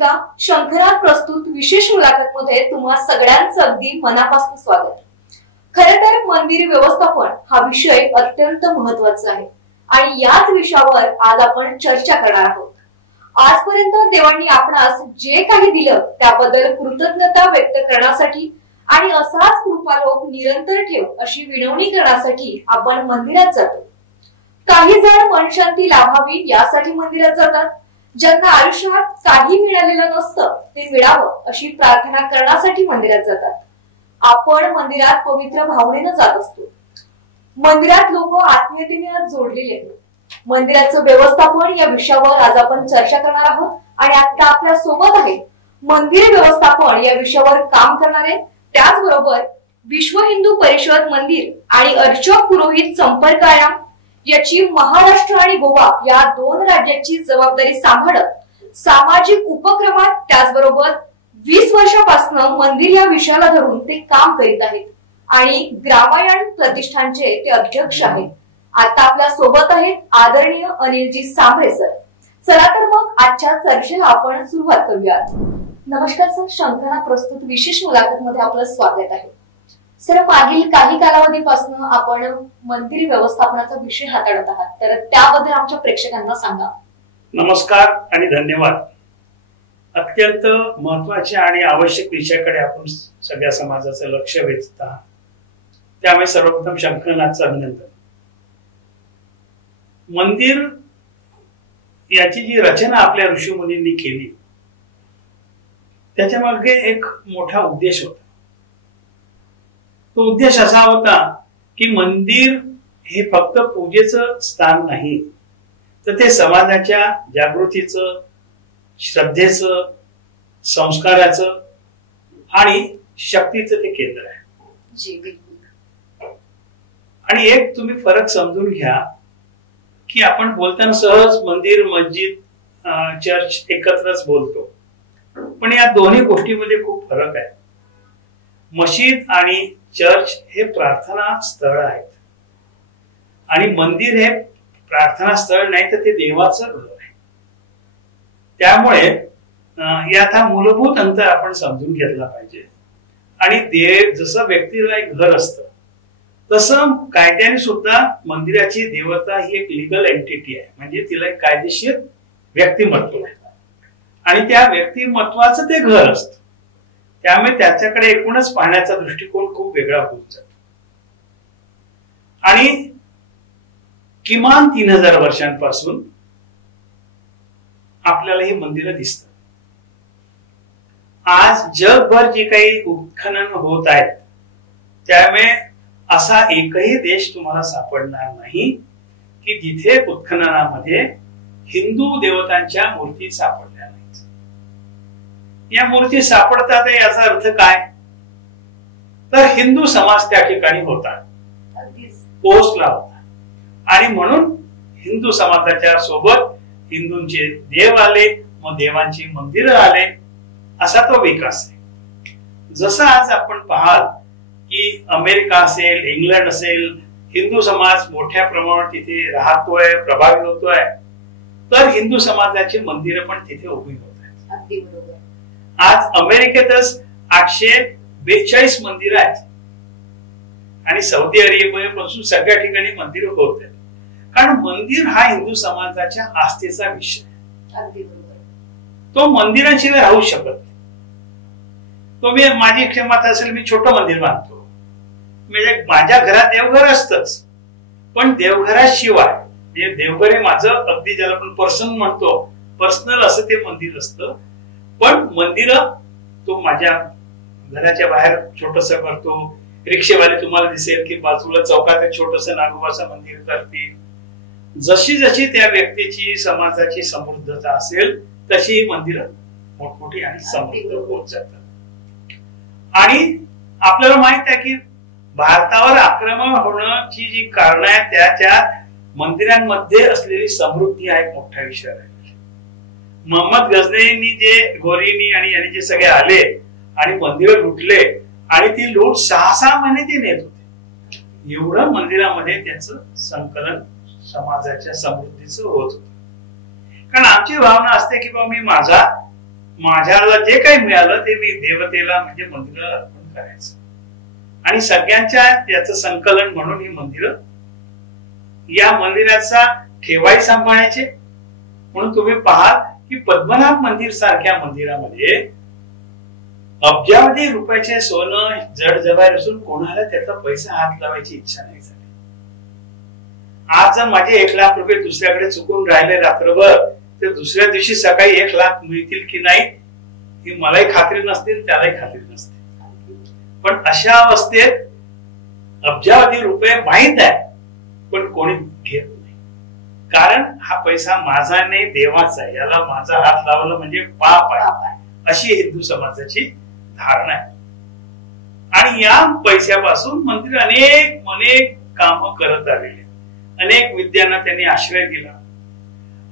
मालिका शंखनाद प्रस्तुत विशेष मुलाखत मध्ये तुम्हा सगळ्यांचं अगदी मनापासून स्वागत। खरे तर मंदिर व्यवस्थापन हा विषय अत्यंत महत्त्वाचा आहे आणि याच विषयावर आज आपण चर्चा करणार आहोत। आजपर्यंत देवांनी आपणास जे काही दिलं त्याबद्दल कृतज्ञता व्यक्त करण्यासाठी आणि असाच कृपालोक निरंतर ठेव अशी विनवणी करण्यासाठी आपण मंदिरात जातो। काही जण मनशांती लाभावी यासाठी मंदिरात जातात, ज्यांना आयुष्यात काही मिळालेलं नसतं ते मिळावं अशी प्रार्थना करण्यासाठी मंदिरात जातात। आपण मंदिरात पवित्र भावनेनं जात असतो। मंदिरात लोक आत्मीयतेने जोडलेले आहेत। मंदिराचं व्यवस्थापन या विषयावर आज आपण चर्चा करणार आहोत आणि आता आपल्या सोबत आहे मंदिर व्यवस्थापन या विषयावर काम करणारे, त्याचबरोबर विश्व हिंदू परिषद मंदिर आणि अर्चक पुरोहित संपर्क आयाम याची महाराष्ट्र आणि गोवा या दोन राज्यांची जबाबदारी सांभाळत सामाजिक उपक्रमात त्याचबरोबर 20 वर्षापासून मंदिर या विषयाला धरून ते काम करीत आहेत आणि ग्रामायण प्रतिष्ठानचे ते अध्यक्ष आहेत। आता आपल्या सोबत आहेत आदरणीय अनिलजी सांबरे सर। चला तर मग आजच्या चर्चेला आपण सुरुवात करूयात। नमस्कार सर, शंखनाद प्रस्तुत विशेष मुलाखत मध्ये आपलं स्वागत आहे। सर, मागील काही कालावधीपासून आपण मंदिर व्यवस्थापनाचा विषय हाताळत आहात, तर त्याबद्दल आमच्या प्रेक्षकांना सांगा। नमस्कार आणि धन्यवाद। अत्यंत महत्त्वाच्या आणि आवश्यक विषयाकडे आपण सगळ्या समाजाचं लक्ष वेधत आहात, त्यामुळे सर्वप्रथम शंखनादचं अभिनंदन। मंदिर याची जी रचना आपल्या ऋषीमुनींनी केली त्याच्या मागे एक मोठा उद्देश होता। तो उद्देश असा होता की मंदिर हे फक्त पूजेचं स्थान नाही, तर ते समाजाच्या जागृतीचं, श्रद्धेचं, संस्काराचं आणि शक्तीचं ते केंद्र आहे। आणि एक तुम्ही फरक समजून घ्या की आपण बोलताना सहज मंदिर, मस्जिद, चर्च एकत्रच बोलतो, पण या दोन्ही गोष्टीमध्ये खूप फरक आहे। मस्जिद आणि चर्च हे प्रार्थना स्थळ आहेत आणि मंदिर हे प्रार्थना स्थळ नाही, तर ते देवाचं घर आहे। त्यामुळे यात हा मूलभूत अंतर आपण समजून घेतला पाहिजे। आणि देव जसं व्यक्तीला एक घर असतं तसं कायद्याने सुद्धा मंदिराची देवता ही एक लीगल एंटिटी आहे, म्हणजे तिला एक कायदेशीर व्यक्तिमत्व आहे आणि त्या व्यक्तिमत्वाचं ते घर असतं। त्यामुळे त्याच्याकडे एकूणच पाहण्याचा दृष्टिकोन खूप वेगळा होऊन जातो। आणि किमान 3000 वर्षांपासून आपल्याला ही मंदिरं दिसतात। आज जगभर जी काही उत्खनन होत आहेत त्यामुळे असा एकही देश तुम्हाला सापडणार नाही की जिथे उत्खननामध्ये हिंदू देवतांच्या मूर्ती सापडल्या नाहीत। या मूर्ती सापडतात याचा अर्थ काय, तर हिंदू समाज त्या ठिकाणी होता, पोहोचला होता आणि म्हणून हिंदू समाजाच्या सोबत हिंदूंचे देव आले, मग देवांची मंदिरं आले, असा तो विकास आहे। जसं आज आपण पाहाल की अमेरिका असेल, इंग्लंड असेल, हिंदू समाज मोठ्या प्रमाणात तिथे राहतोय, प्रभावित होतोय, तर हिंदू समाजाची मंदिरं पण तिथे उभी होत आहेत। अगदी बरोबर। आज अमेरिकेतच 842 मंदिरं आहेत आणि सौदी अरेबियापासून सगळ्या ठिकाणी मंदिरं होत आहेत, कारण मंदिर हा हिंदू समाजाच्या आस्थेचा विषय आहे। अगदी बरोबर। तो मंदिराशिवाय राहू शकत नाही। तो मी माझी क्षमता असेल, मी छोटं मंदिर बांधतो, म्हणजे माझ्या घरात देवघर असतच, पण देवघराशिवाय म्हणजे देवघर हे माझं अगदी ज्याला आपण पर्सनल म्हणतो, पर्सनल असं ते मंदिर असतं। पण मंदिर तो माझ्या घराच्या बाहेर छोटस करतो। रिक्षेवाले तुम्हाला दिसेल की बाजूला चौकात एक छोटस नागोबाचं मंदिर करतील। जशी जशी त्या व्यक्तीची समाजाची समृद्धता असेल तशी ही मंदिरं मोठमोठी आणि समृद्ध होत जातात। आणि आपल्याला माहित आहे की भारतावर आक्रमण होण्याची जी कारण आहे त्याच्या मंदिरांमध्ये असलेली समृद्धी हा एक मोठा विषय आहे। मोहम्मद गझनींनी जे घोरीनी आणि यांनी जे सगळे आले आणि मंदिरं लुटले आणि ती लूट 6-6 महिने ते नेत होते। एवढं मंदिरामध्ये त्याचं संकलन समाजाच्या समृद्धीचं होत होतं। कारण आमची भावना असते की बाबा मी माझा माझ्याला जे काही मिळालं ते मी देवतेला म्हणजे मंदिराला अर्पण करायचं आणि सगळ्यांच्या याचं संकलन म्हणून ही मंदिरं, या मंदिराचा ठेवाही सांभाळायचे. म्हणून तुम्ही पाहाल की पद्मनाभ मंदिर सारख्या मंदिरामध्ये अब्जावधी रुपयाचे सोनं जड जवाहीर असून कोणाला त्याचा पैसा हात लावायची इच्छा नाही झाली. आज जर माझे 1 लाख रुपये दुसऱ्याकडे चुकून राहिले रात्रभर, तर दुसऱ्या दिवशी सकाळी 1 लाख मिळतील की नाही ही मलाही खात्री नसते, त्यालाही खात्री नसते. पण अशा अवस्थेत अब्जावधी रुपये माहित आहे पण कोणी घेत नाही, कारण हा पैसा माझा नाही देवाचा आहे, याला माझा हात लावला म्हणजे पाप आहे, अशी हिंदू समाजाची धारणा आहे. आणि या पैशापासून मंदिर अनेक कामं करत आलेले, अनेक विद्यांना त्यांनी आश्रय दिला,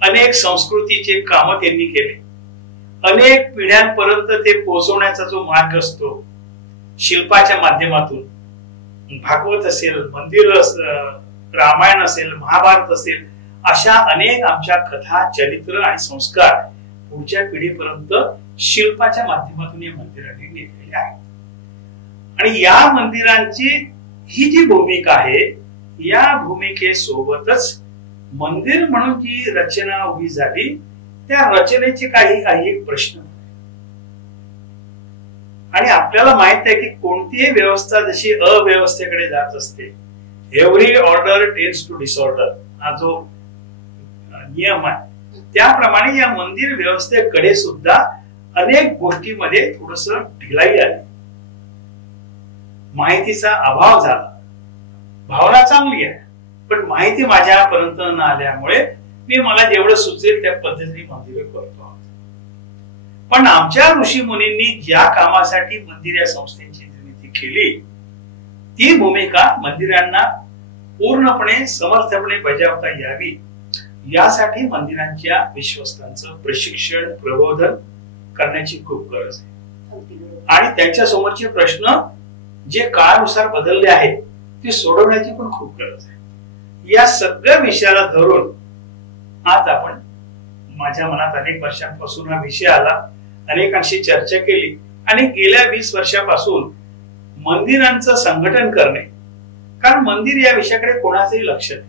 अनेक संस्कृतीचे काम त्यांनी केले, अनेक पिढ्यांपर्यंत ते पोहोचवण्याचा जो मार्ग असतो शिल्पाच्या माध्यमातून, भागवत असेल, मंदिर रामायण असेल, महाभारत असेल, अशा अनेक आमच्या कथा, चरित्र आणि संस्कार पुढच्या पिढीपर्यंत शिल्पाच्या माध्यमातून या मंदिराने नेलेले आहेत. आणि या मंदिरांची ही जी भूमिका आहे, या भूमिकेसोबतच मंदिर म्हणून जी रचना उभी झाली, त्या रचनेचे काही प्रश्न. आणि आपल्याला माहित आहे की कोणतीही व्यवस्था जशी अव्यवस्थेकडे जात असते, every order tends to disorder, हा जो नियम आहे, त्याप्रमाणे या मंदिर व्यवस्थेकडे सुद्धा अनेक गोष्टीमध्ये थोडस ढिलाई आली, माहितीचा अभाव झाला. भावना चांगली आहे पण माहिती माझ्यापर्यंत न आल्यामुळे मी मला जेवढं सुचेल त्या पद्धतीने मंदिर करतो. पण आमच्या ऋषी मुनींनी ज्या कामासाठी मंदिर या संस्थेची निर्मिती केली, ती भूमिका मंदिरांना पूर्णपणे समर्थपणे बजावता यावी, यासाठी मंदिरांच्या विश्वस्तांचं प्रशिक्षण, प्रबोधन करण्याची खूप गरज आहे. आणि त्यांच्या समोरचे प्रश्न जे काळानुसार बदलले आहेत ते सोडवण्याची पण खूप गरज आहे. या सगळ्या विषयाला धरून आज आपण, माझ्या मनात अनेक वर्षांपासून हा विषय आला, अनेकांशी चर्चा केली आणि गेल्या 20 वर्षापासून मंदिरांचं संघटन करणे, कारण मंदिर या विषयाकडे कोणाचंही लक्ष नाही,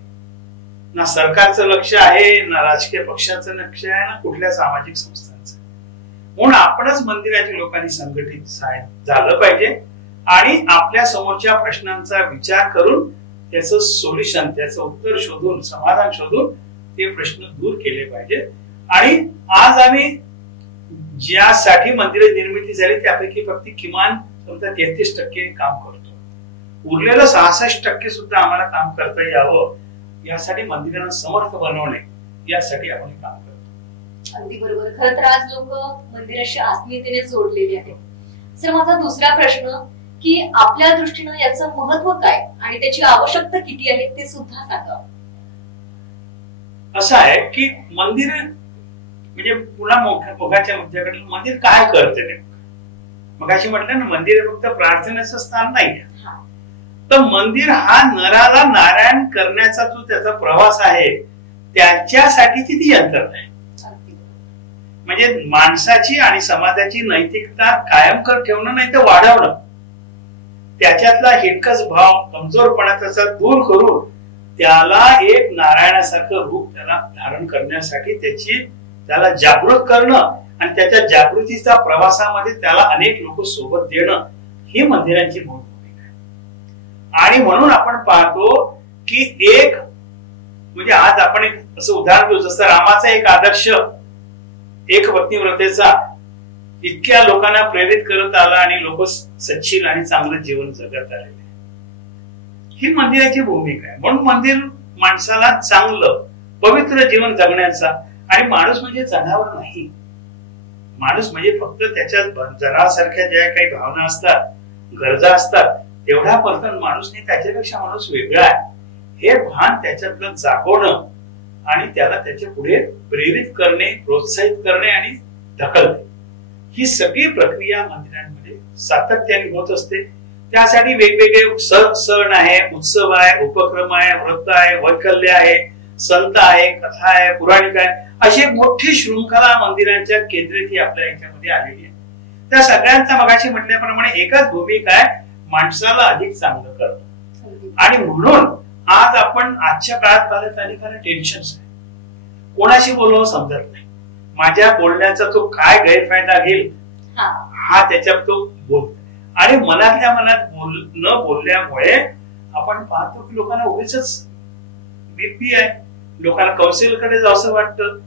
ना सरकारचं लक्ष आहे, ना राजकीय पक्षाचं लक्ष आहे, ना कुठल्या सामाजिक संस्थांचं. म्हणून आपणच मंदिराच्या लोकांनी संघटित झालं पाहिजे आणि आपल्या समोरच्या प्रश्नांचा विचार करून त्याचं सोल्युशन, त्याचं उत्तर शोधून, समाधान शोधून ते प्रश्न दूर केले पाहिजे. आणि आज आम्ही ज्यासाठी मंदिर निर्मिती झाली त्यापैकी फक्त किमान 33% काम करतो, उरलेलं 66% सुद्धा आम्हाला काम करता यावं, यासाठी मंदिरांना समर्थ बनवणे, यासाठी आपण काम करतो. अगदी बरोबर. खरं तर आज लोक मंदिराशी आत्मीयतेने जोडलेले आहेत. सर, माझा दुसरा प्रश्न की आपल्या दृष्टीनं याचं महत्व काय आणि त्याची आवश्यकता किती आहे ते सुद्धा सांगा. असं आहे की मंदिर म्हणजे पुन्हा मोठ्या मुद्द्याकडे, मंदिर काय करते नेमकं. मगाशी म्हटलं ना, मंदिर फक्त प्रार्थनेचं स्थान नाही, तर मंदिर हा नराला नारायण करण्याचा जो त्याचा प्रवास आहे त्याच्यासाठीची ती यंत्रणा आहे. म्हणजे माणसाची आणि समाजाची नैतिकता कायम कर ठेवणं नाही तर वाढवणं, त्याच्यातला हिणकस भाव, कमजोरपणा त्याचा दूर करून त्याला एक नारायणासारखं रूप त्याला धारण करण्यासाठी त्याला जागृत करणं आणि त्याच्या जागृतीच्या प्रवासामध्ये त्याला अनेक लोक सोबत देणं, ही मंदिरांची भूमिका आहे. आणि म्हणून आपण पाहतो की एक म्हणजे आज आपण एक असं उदाहरण घेऊ, जसं रामाचा एक आदर्श एक पत्नीव्रतेचा इतक्या लोकांना प्रेरित करत आला आणि लोक सच्चिल आणि चांगलं जीवन जगत आलेले, ही मंदिराची भूमिका आहे. म्हणून मंदिर माणसाला चांगलं पवित्र जीवन जगण्याचा, आणि माणूस म्हणजे जनावर नाही, माणूस म्हणजे फक्त त्याच्या जनावरासारख्या ज्या काही भावना असतात, गरजा असतात, तेवढा पर्यंत माणूस नाही, त्याच्यापेक्षा माणूस वेगळा आहे हे भान त्याच्यातलं जागवणं आणि त्याला त्याच्या पुढे प्रेरित करणे, प्रोत्साहित करणे आणि ढकलणे, ही सगळी प्रक्रिया मंदिरांमध्ये सातत्याने होत असते. त्यासाठी वेगवेगळे सण आहे, उत्सव आहे, उपक्रम आहे, व्रत आहे, वैकल्य आहे, संत आहे, कथा आहे, पुराणिक आहे, अशी एक मोठी शृंखला मंदिरांच्या केंद्रित आपल्या याच्यामध्ये आलेली आहे. त्या सगळ्यांचा मगाशी म्हटल्याप्रमाणे एकच भूमिका आहे, माणसाला अधिक चांगलं करणं. आणि म्हणून आज आपण आजच्या काळात पाहत अनेकांना टेन्शन आहे, कोणाशी बोलावं समजत नाही, माझ्या बोलण्याचा तो काय गैरफायदा घेईल हा त्याच्यात तो बोलतो. आणि मनातल्या मनात न बोलल्यामुळे आपण पाहतो की लोकांना उगीच बीपी आहे, लोकांना काउन्सिलकडे जावंसं वाटतं.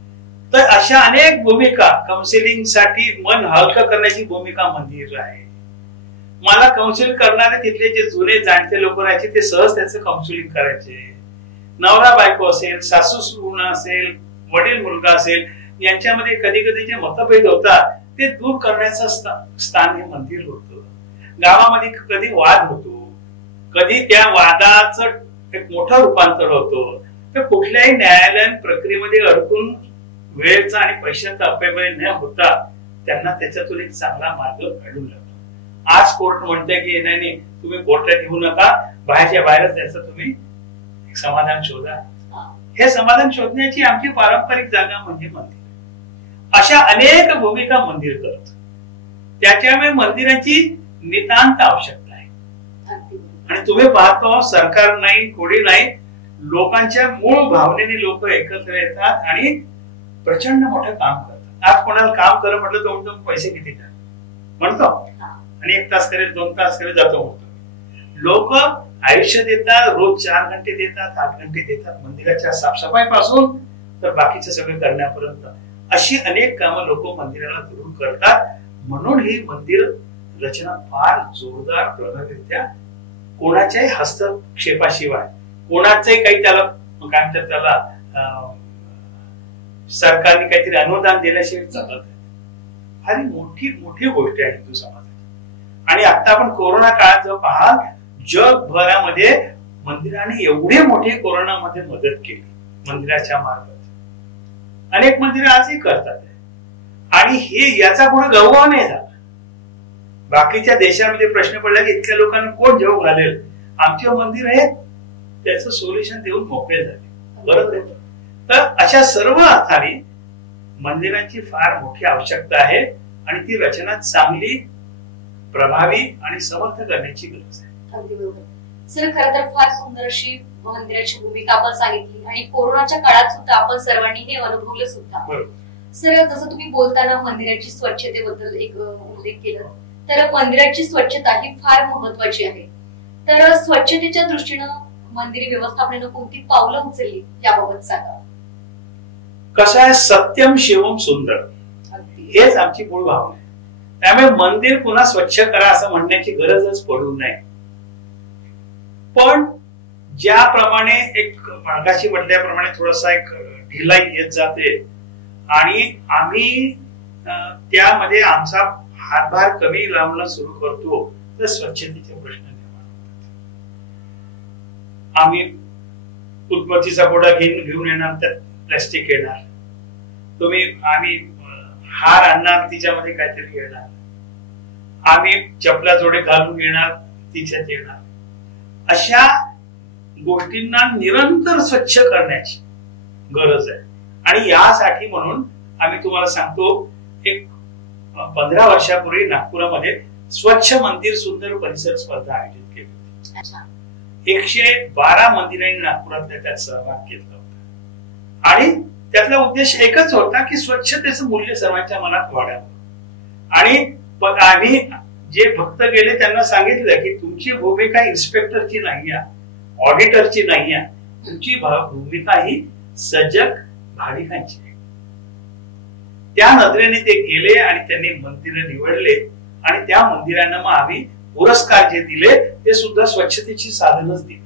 तर अशा अनेक भूमिका, काउन्सिलिंग साठी मन हलकं करण्याची भूमिका मंदिर आहे. मला काउन्सिल करणारे तिथले जे जुने जाणते लोक राहायचे ते सहज त्याचं काउन्सिलिंग करायचे. नवरा बायको असेल, सासू सुना असेल, वडील मुलगा असेल, यांच्यामध्ये कधी कधी जे मतभेद होतात ते दूर करण्याचं स्थान हे मंदिर होतं. गावामध्ये कधी वाद होतो, कधी त्या वादाचं एक मोठं रूपांतर होतं, तर कुठल्याही न्यायालयीन प्रक्रियेमध्ये अडकून वेळेचा आणि पैशांचा अपव्यय न होता त्यांना त्याच्यातून एक चांगला मार्ग काढून लागतो. आज कोर्ट म्हणते की नाही तुम्ही कोर्टात येऊ नका, बाहेरच्या बाहेरच त्याचं तुम्ही एक समाधान शोधा. हे समाधान शोधण्याची आमची पारंपरिक जागा म्हणजे मंदिर. अशा अनेक भूमिका मंदिर करत, त्याच्यामुळे मंदिराची नितांत आवश्यकता आहे. आणि तुम्ही पाहतो सरकार नाही, कोणी नाही, लोकांच्या मूळ भावनेने लोक एकत्र येतात आणि प्रचंड मोठं काम करतात. आज कोणाला काम कर म्हटलं तर म्हणतो पैसे किती द्या म्हणतो, आणि 1 तास करेल, 2 तास करेल, जातो म्हणतो. लोक आयुष्य देतात, रोज 4 घंटे देतात, 8 घंटे देतात, मंदिराच्या साफसफाई पासून तर बाकीचे सगळे करण्यापर्यंत अशी अनेक कामं लोक मंदिराला धरून करतात. म्हणून ही मंदिर रचना फार जोरदार, प्रभावीरित्या, कोणाच्याही हस्तक्षेपाशिवाय, कोणाचंही काही त्याला काय म्हणतात त्याला सरकारने काहीतरी अनुदान दिल्याशिवाय चालत आहे. फार मोठी मोठी गोष्ट आहे हिंदू समाजाची. आणि आता आपण कोरोना काळात जर पाहाल, जगभरामध्ये मंदिराने एवढी मोठी कोरोनामध्ये मदत केली मंदिराच्या मार्फत. अनेक मंदिर आजही करतात आणि हे याचा कुठे गौरव नाही झाला. बाकीच्या देशांमध्ये प्रश्न पडला की इतक्या लोकांना कोण जेव घालेल, आमचे मंदिर आहे त्याचं सोल्युशन देऊन मोकळे झाले. बरोबर आहे. तर अशा सर्व अर्थाने मंदिरांची फार मोठी आवश्यकता आहे आणि ती रचना चांगली, प्रभावी आणि समर्थ करण्याची गरज आहे. अगदी बरोबर सर. खरं तर फार सुंदर अशी मंदिराची भूमिका आपण सांगितली आणि कोरोनाच्या काळात सुद्धा आपण सर्वांनी हे अनुभवलं सुद्धा. सर जसं तुम्ही बोलताना मंदिराची स्वच्छतेबद्दल एक उल्लेख केला, तर मंदिराची स्वच्छता ही फार महत्वाची आहे. तर स्वच्छतेच्या दृष्टीनं मंदिर व्यवस्थापनानं कोणती पावलं उचलली याबाबत सांगा. कसं आहे, सत्यम शिवम सुंदर हेच आमची मूळ भावना आहे. त्यामुळे मंदिर पुन्हा स्वच्छ करा असं म्हणण्याची गरजच पडू नये. पण ज्याप्रमाणे एक मार्गाशी म्हटल्याप्रमाणे थोडासा एक ढिलाई येत जाते आणि आम्ही त्यामध्ये आमचा हातभार कमी लावणं सुरू करतो, तर स्वच्छतेचे प्रश्न निर्माण होतात. आम्ही उत्पत्तीचा गोडा घेऊन येणार, त्यात प्लॅस्टिक येणार, आम्ही हार आणणार, तिच्यामध्ये काहीतरी येणार, आम्ही चपला जोडे घालून येणार, तिच्यात येणार. अशा गोष्टींना निरंतर स्वच्छ करण्याची गरज आहे. आणि यासाठी म्हणून आम्ही तुम्हाला सांगतो, एक 15 वर्षापूर्वी नागपुरामध्ये स्वच्छ मंदिर सुंदर परिसर स्पर्धा आयोजित केली होती. 112 मंदिरांनी नागपुरातल्या त्यात सहभाग घेतला होता आणि त्यातला उद्देश एकच होता की स्वच्छतेचं मूल्य सर्वांच्या मनात वाढावं. आणि आम्ही जे भक्त गेले त्यांना सांगितलं की तुमची भूमिका इन्स्पेक्टरची नाहीये, ऑडिटरची नाहीये, तुमची भूमिका ही सजग भाविकांची आहे. त्या नजरेने ते गेले आणि त्यांनी मंदिर निवडले आणि त्या मंदिरांना मग आम्ही पुरस्कार जे दिले ते सुद्धा स्वच्छतेची साधनच दिली.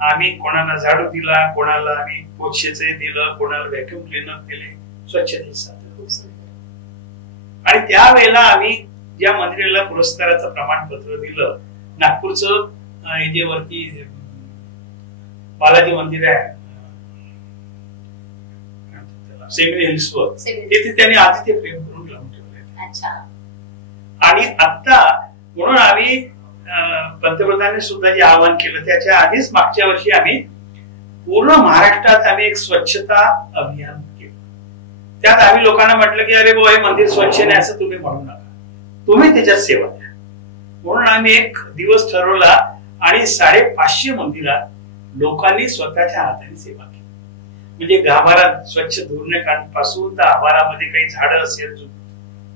आम्ही कोणाला झाडू दिला, कोणाला आम्ही पोछेचे दिलं, कोणाला व्हॅक्युम क्लीनर दिले, स्वच्छतेची साधन. आणि त्यावेळेला आम्ही ज्या मंदिराला पुरस्काराचं प्रमाणपत्र दिलं, नागपूरचं जे वरती बालाजी मंदिर आहे सेमिनी हिल्सवर, तिथे त्यांनी आधी ते फ्रेम करून लावून ठेवले. आणि आता म्हणून आम्ही पंतप्रधानांनी सुद्धा जे आवाहन केलं त्याच्या आधीच मागच्या वर्षी आम्ही पूर्ण महाराष्ट्रात आम्ही एक स्वच्छता अभियान केलं. त्यात आम्ही लोकांना म्हटलं की अरे बाबा हे मंदिर स्वच्छ नाही असं तुम्ही म्हणू नका, तुम्ही त्याच्यात सेवा द्या. म्हणून आम्ही एक दिवस ठरवला आणि 550 मंदिरात लोकांनी स्वतःच्या हाताने सेवा केली. म्हणजे गाभारात स्वच्छ धुण्यापासून तर आभारामध्ये काही झाडं असेल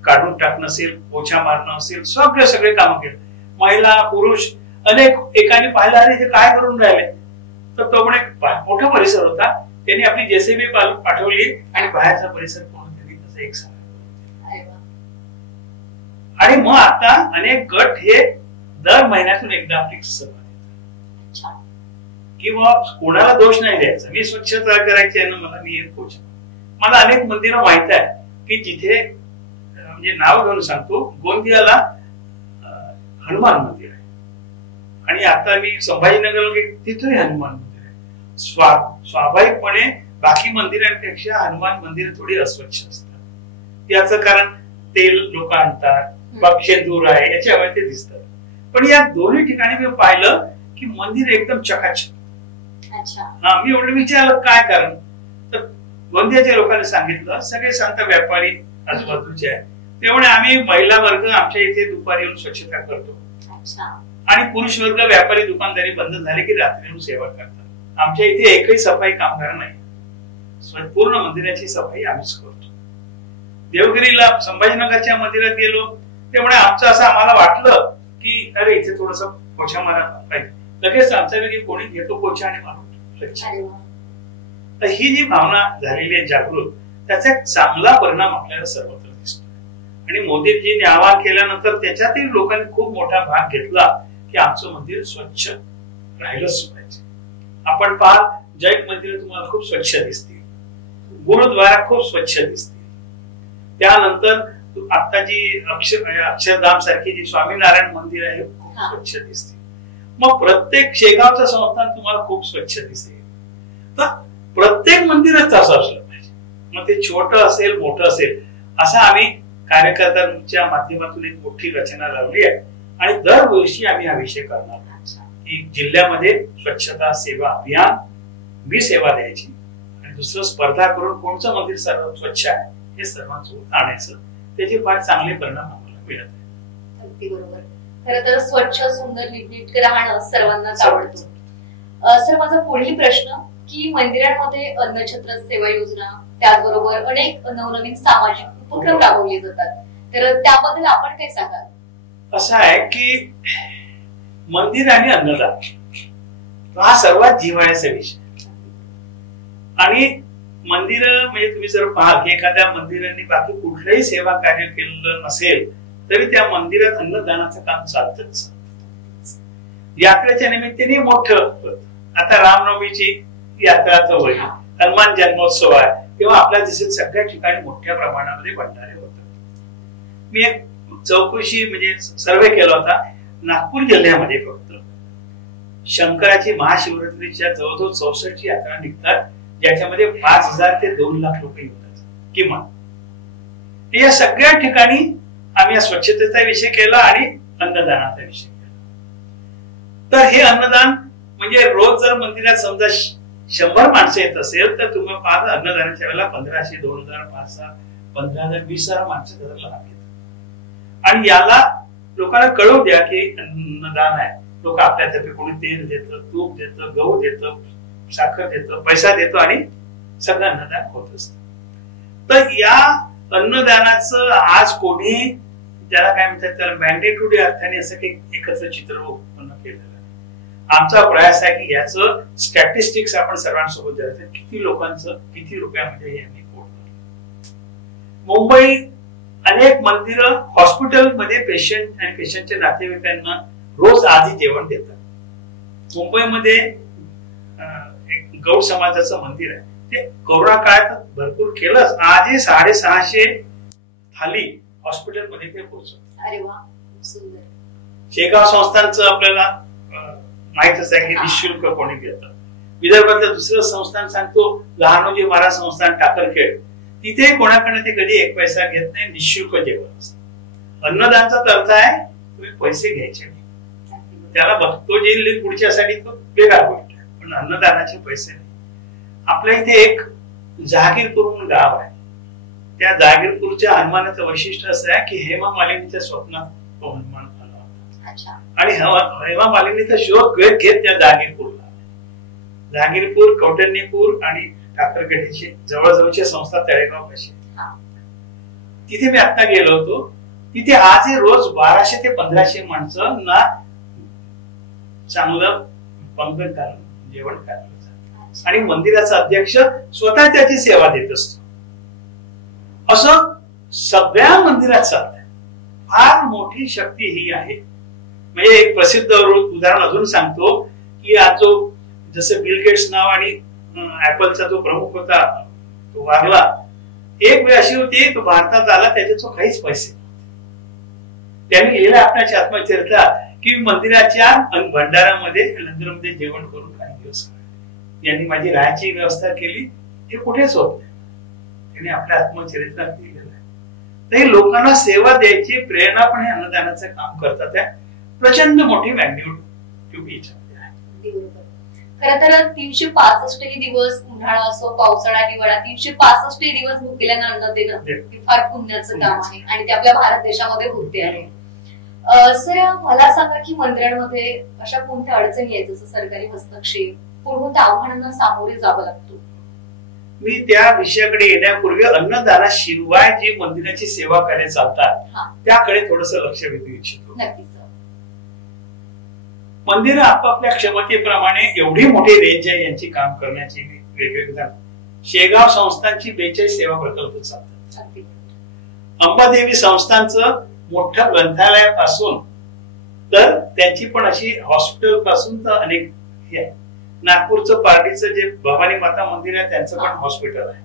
काढून टाकणं असेल, पोछा मारणं असेल, सगळे कामं केलं. महिला पुरुष अनेक एकाने पाहिलं अरे हे काय करून राहिले, तर तो पण एक मोठा परिसर होता. त्यांनी आपली जेसीबी पाठवली आणि बाहेरचा परिसर पूर्ण त्यांनी तसं एक सारा. आणि मग आता अनेक गट हे दर महिन्यातून एकदा आपली सभा देतात. किंवा कोणाला दोष नाही द्यायचा, मी स्वच्छता करायची आहे ना, मी एक कोच. मला अनेक मंदिरं माहित आहे की जिथे म्हणजे नाव घेऊन सांगतो, गोंदियाला हनुमान मंदिर आहे आणि आता मी संभाजीनगरला तिथेही हनुमान मंदिर आहे. स्वाभाविकपणे बाकी मंदिरांपेक्षा हनुमान मंदिर थोडी अस्वच्छ असतात. याचं कारण तेल लोक आणतात, शेंदूर आहे याच्यामुळे ते दिसतात. पण या दोन्ही ठिकाणी मी पाहिलं की मंदिर एकदम चकाचक. मी एवढं विचारलं काय कारण, तर गोंदियाच्या लोकांनी सांगितलं सगळे संत व्यापारी आजूबाजूचे आहे, त्यामुळे आम्ही महिला वर्ग आमच्या इथे दुपारी येऊन स्वच्छता करतो आणि पुरुष वर्ग व्यापारी दुकानदारी बंद झाले की रात्री येऊन सेवा करतात. आमच्या इथे एकही सफाई कामगार नाही, पूर्ण मंदिराची सफाई आम्हीच करतो. देवगिरीला संभाजीनगरच्या मंदिरात गेलो त्यामुळे आमचं असं आम्हाला वाटलं की अरे इथे थोडस पोछा मारा पाहिजे, लगेच आमच्या वेळी कोणी घेतो पोछा आणि मारून स्वच्छ. तर ही जी भावना झालेली आहे जागृत, त्याचा एक चांगला परिणाम आपल्याला सर्वत्र दिसतो. आणि मोदीजींनी आवाहन केल्यानंतर त्याच्यातही लोकांनी खूप मोठा भाग घेतला की आमचं मंदिर स्वच्छ राहिलंच पाहिजे. आपण पहा जैन मंदिर तुम्हाला खूप स्वच्छ दिसतील, गुरुद्वारा खूप स्वच्छ दिसतील. त्यानंतर आता जी अक्षरधाम सारखी जी स्वामीनारायण मंदिर आहे खूप स्वच्छ दिसते. मग प्रत्येक शेगावचं संस्थान तुम्हाला खूप स्वच्छ दिसेल. तर प्रत्येक मंदिरच असं असलं पाहिजे, मग ते छोटं असेल मोठं असेल. असं आम्ही कार्यकर्त्यांच्या माध्यमातून एक मोठी रचना लावली आहे आणि दरवर्षी आम्ही हा विषय करणार की जिल्ह्यामध्ये स्वच्छता सेवा अभियान, मी सेवा द्यायची आणि दुसरं स्पर्धा करून कोणतं मंदिर सर्व स्वच्छ आहे हे सर्वांसोबत आणायचं. त्याचे फार चांगले परिणाम आम्हाला मिळत आहेत. अगदी बरोबर. खरं तर स्वच्छ सुंदर नीटनेटकं राहणं सर्वांनाच आवडतं. सर माझा पुढील प्रश्न की मंदिरांमध्ये अन्नछत्र सेवा योजना त्याचबरोबर अनेक नवनवीन सामाजिक उपक्रम राबवले जातात, तर त्याबद्दल आपण काय सांगाल? असं आहे की मंदिर आणि अन्नदान हा सर्वात जिव्हाळ्याचा विषय. आणि मंदिर म्हणजे तुम्ही जर पाहाल की एखाद्या मंदिरांनी बाकी कुठलंही सेवा कार्य केलेलं नसेल तरी त्या मंदिरात अन्नदानाचं काम चालतच. यात्रेच्या निमित्ताने मोठं आता रामनवमीची यात्राचं होईल, हनुमान जन्मोत्सव आहे, तेव्हा आपल्या दिसेल सगळ्या ठिकाणी मोठ्या प्रमाणामध्ये भंडारे होतात. मी एक चौकशी म्हणजे सर्वे केला होता. नागपूर जिल्ह्यामध्ये फक्त शंकराची महाशिवरात्रीच्या जवळजवळ 64 यात्रा निघतात, ज्याच्यामध्ये 5000 ते 2 लाख लोक येतात किमान. या सगळ्या ठिकाणी आम्ही स्वच्छतेचा विषय केला आणि अन्नदानाचा विषय केला. तर हे अन्नदान म्हणजे रोज जर मंदिरात समजा 100 माणसं येत असेल तर तुम्ही पाहा अन्नदानाच्या वेळेला 1500, 2000, 5000, 15000, 20000 माणसं त्याचा लाभ घेतात. आणि याला लोकांना कळवू द्या की अन्नदान आहे. लोक आपल्यातर्फे कोणी तेल देतं, तूप देतं, गहू देतं, साखर देतं, पैसा देतो आणि सगळं अन्नदान होत असत. तर या अन्नदानाचं आज कोणी त्याला काय म्हणतात त्याला मॅग्नेट्यूड या अर्थाने असं काही एकत्र चित्र उत्पन्न केलेलं आहे. आमचा प्रयास आहे की याचं स्टॅटिस्टिक्स आपण सर्वांसोबत द्यायचं, किती लोकांचं किती रुपयामध्ये हे आम्ही पोट भरलं. मुंबई अनेक मंदिरं हॉस्पिटलमध्ये पेशंट आणि पेशंटच्या नातेवाईकांना रोज आधी जेवण देतात. मुंबईमध्ये एक गौड समाजाचं मंदिर आहे, ते कोरोना काळात भरपूर केलंच. आजही 650 थाली हॉस्पिटलमध्ये ते पोहोचवतात. अरे वा, सुंदर. शेगाव संस्थानचं आपल्याला माहितच आहे की निःशुल्क कोणी घेतं. विदर्भातलं दुसरं संस्थान सांगतो लहानोजी महाराज संस्थान टाकरखेड, तिथे कोणाकडे ते कधी 1 पैसा घेत नाही, निःशुल्क जेवण असतं. अन्नदानचा अर्थ आहे तुम्ही पैसे घ्यायचे नाही, त्याला बघतो जे पुढच्यासाठी तो वेगळा गोष्ट आहे, पण अन्नदानाचे पैसे नाही. आपल्या इथे एक जहागीरपूर म्हणून गाव आहे. त्या जहागीरपूरच्या हनुमानाचं वैशिष्ट्य असं आहे की हेमा मालिनीच्या स्वप्नात तो हनुमान आला होता. आणि हेमा मालिनीचा शोध घेत त्या जहागीरपूरला, जहागीरपूर, कौटण्यपूर आणि ठाकरगडीची जवळजवळच्या संस्था तळेगाव पाशी, तिथे मी आता गेलो होतो. तिथे आजही रोज 1200 ते 1500 माणसं ना चांगलं पंगत घालून जेवण करायला जातात आणि मंदिराचा अध्यक्ष स्वतः त्याची सेवा देत असतो. असं सगळ्या मंदिरात चालत. फार मोठी शक्ती ही आहे. म्हणजे एक प्रसिद्ध उदाहरण अजून सांगतो की आज जो जसं बिल गेट्स नाव आणि ऍपलचा जो प्रमुख होता तो वारला. एक वेळ अशी होती तो भारतात आला, त्याचे काहीच पैसे. त्यांनी लिहिलं आपल्या आत्मचरित्रात की मंदिराच्या भंडारामध्ये लंगरमध्ये जेवण करून काही दिवस यांनी माझी राहायची व्यवस्था केली. हे कुठेच होत नाही. त्यांनी आपल्या आत्मचरित्रात लिहिलेलं आहे. तर लोकांना सेवा द्यायची प्रेरणा पण हे अन्नदानाचं काम करतात. प्रचंड मोठी मॅग्निट्यूड आहे. खरं तर 365 दिवस, उन्हाळा असो पावसाळा हिवाळा, 365 दिवस भुकेल्यांना अन्न देणं हे फार पुण्याचं काम आहे आणि ते आपल्या भारत देशामध्ये होते आहे. सर, मला सांगा की मंदिरांमध्ये अशा कोणत्या अडचणी आहेत जसं सरकारी हस्तक्षेप, कोणत्या आव्हानांना सामोरे जावं लागतं? मी त्या विषयाकडे येण्यापूर्वी अन्नदानाशिवाय जी मंदिराची सेवा कार्य चालतात त्याकडे थोडस लक्ष वेधू इच्छितो. नक्कीच. मंदिर आपापल्या क्षमतेप्रमाणे एवढी मोठी रेंज आहे यांची काम करण्याची. वेगवेगळ्या शेगाव संस्थांची 42 सेवा प्रकल्प चालतात. अंबादेवी संस्थांचं मोठं ग्रंथालयापासून तर त्यांची पण अशी हॉस्पिटल पासून तर अनेक हे आहे. नागपूरचं पार्टीचं जे भवानी माता मंदिर आहे त्यांचं पण हॉस्पिटल आहे.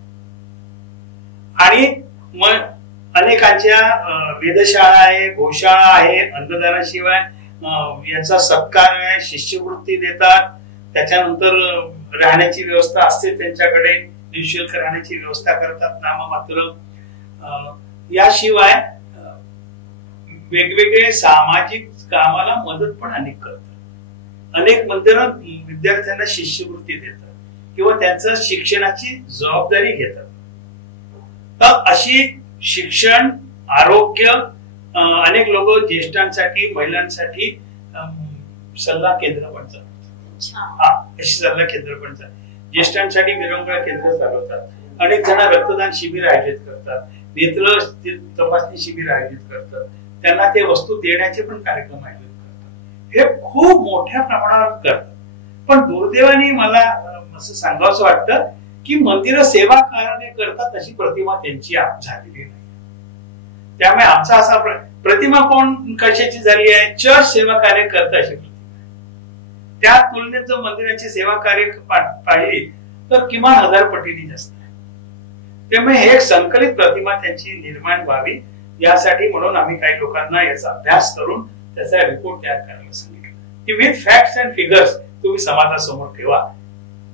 आणि मग अनेकांच्या वेधशाळा आहे, गोशाळा आहे. अन्नदानाशिवाय याचा सत्कार आहे, शिष्यवृत्ती देतात. त्याच्यानंतर राहण्याची व्यवस्था असते त्यांच्याकडे, निःशुल्क राहण्याची व्यवस्था करतात नाममात्र. याशिवाय वेगवेगळे सामाजिक कामाला मदत पण अनेक करतात. अनेक मंदिर विद्यार्थ्यांना शिष्यवृत्ती देतात किंवा त्यांचं शिक्षणाची जबाबदारी घेतात. तर अशी शिक्षण, आरोग्य, अनेक लोक ज्येष्ठांसाठी, महिलांसाठी सल्ला केंद्र पण चालवतात. अशी सल्ला केंद्र पण चालतात. ज्येष्ठांसाठी विरंगुळा केंद्र चालवतात. अनेक जण रक्तदान शिबिर आयोजित करतात, नेत्र तपासणी शिबिर आयोजित करतात. त्यांना ते वस्तू देण्याचे पण कार्यक्रम आयोजित करतात. हे खूप मोठ्या प्रमाणावर करतात. पण दुर्दैवाने मला असं सांगावंसं वाटतं की मंदिर सेवा कार्य करतात अशी प्रतिमा त्यांची झालेली नाही. त्यामुळे आमचा असा प्रतिमा कोण कशाची झाली आहे, चर्च सेवा कार्य करत अशी प्रतिमा. त्या तुलनेत जर मंदिराची सेवा कार्य पाहिली तर किमान 1000 पटीने जास्त आहे. त्यामुळे हे एक संकलित प्रतिमा त्यांची निर्माण व्हावी यासाठी म्हणून आम्ही काही लोकांना याचा अभ्यास करून त्याचा रिपोर्ट तयार करायला सांगितलं की विथ फॅक्ट्स अँड फिगर्स तुम्ही समाजासमोर ठेवा